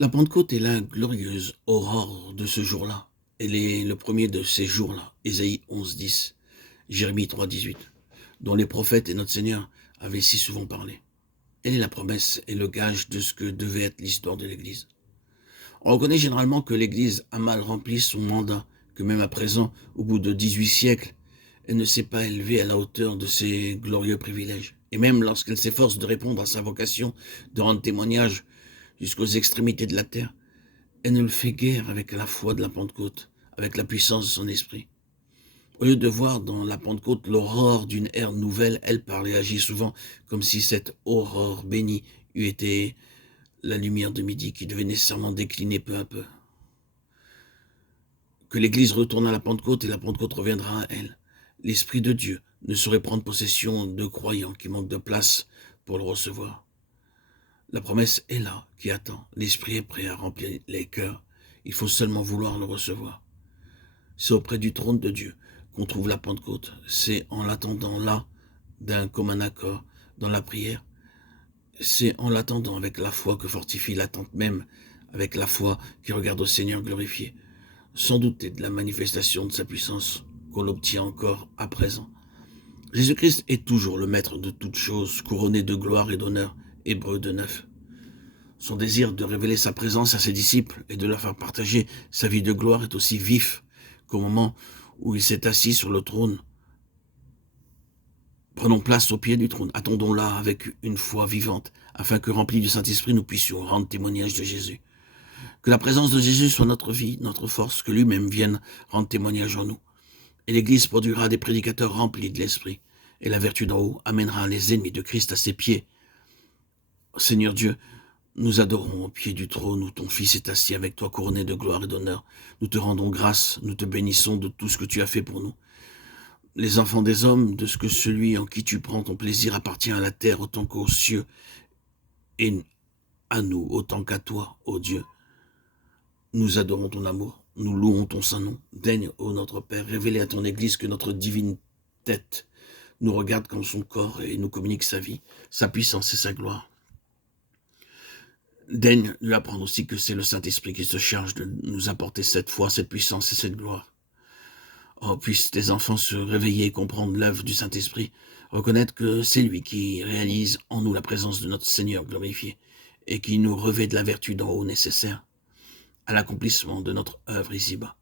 La Pentecôte est la glorieuse aurore de ce jour-là. Elle est le premier de ces jours-là. Ésaïe 11, 10, Jérémie 3, 18, dont les prophètes et notre Seigneur avaient si souvent parlé. Elle est la promesse et le gage de ce que devait être l'histoire de l'Église. On reconnaît généralement que l'Église a mal rempli son mandat, que même à présent, au bout de 18 siècles, elle ne s'est pas élevée à la hauteur de ses glorieux privilèges. Et même lorsqu'elle s'efforce de répondre à sa vocation, de rendre témoignage jusqu'aux extrémités de la terre, elle ne le fait guère avec la foi de la Pentecôte, avec la puissance de son esprit. Au lieu de voir dans la Pentecôte l'aurore d'une ère nouvelle, elle parle et agit souvent comme si cette aurore bénie eût été la lumière de midi qui devait nécessairement décliner peu à peu. Que l'Église retourne à la Pentecôte et la Pentecôte reviendra à elle. L'Esprit de Dieu ne saurait prendre possession de croyants qui manquent de place pour le recevoir. La promesse est là, qui attend. L'Esprit est prêt à remplir les cœurs. Il faut seulement vouloir le recevoir. C'est auprès du trône de Dieu qu'on trouve la Pentecôte. C'est en l'attendant là, d'un commun accord, dans la prière. C'est en l'attendant avec la foi que fortifie l'attente même, avec la foi qui regarde au Seigneur glorifié, sans douter de la manifestation de sa puissance qu'on l'obtient encore à présent. Jésus-Christ est toujours le maître de toutes choses, couronné de gloire et d'honneur. Hébreux 2, 9. Son désir de révéler sa présence à ses disciples et de leur faire partager sa vie de gloire est aussi vif qu'au moment où il s'est assis sur le trône. Prenons place au pied du trône, attendons-la avec une foi vivante, afin que, remplis du Saint-Esprit, nous puissions rendre témoignage de Jésus. Que la présence de Jésus soit notre vie, notre force, que lui-même vienne rendre témoignage en nous. Et l'Église produira des prédicateurs remplis de l'Esprit, et la vertu d'en haut amènera les ennemis de Christ à ses pieds. Seigneur Dieu, nous adorons au pied du trône où ton Fils est assis avec toi, couronné de gloire et d'honneur. Nous te rendons grâce, nous te bénissons de tout ce que tu as fait pour nous. Les enfants des hommes, de ce que celui en qui tu prends ton plaisir appartient à la terre autant qu'aux cieux, et à nous autant qu'à toi, ô Dieu. Nous adorons ton amour, nous louons ton saint nom. Daigne, ô notre Père, révéler à ton Église que notre divine tête nous regarde comme son corps et nous communique sa vie, sa puissance et sa gloire. Daigne lui apprendre aussi que c'est le Saint-Esprit qui se charge de nous apporter cette foi, cette puissance et cette gloire. Oh, puissent tes enfants se réveiller et comprendre l'œuvre du Saint-Esprit, reconnaître que c'est lui qui réalise en nous la présence de notre Seigneur glorifié et qui nous revêt de la vertu d'en haut nécessaire à l'accomplissement de notre œuvre ici-bas.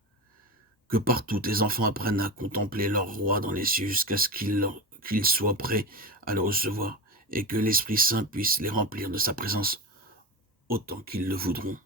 Que partout tes enfants apprennent à contempler leur roi dans les cieux jusqu'à ce qu'ils soient prêts à le recevoir et que l'Esprit Saint puisse les remplir de sa présence autant qu'ils le voudront.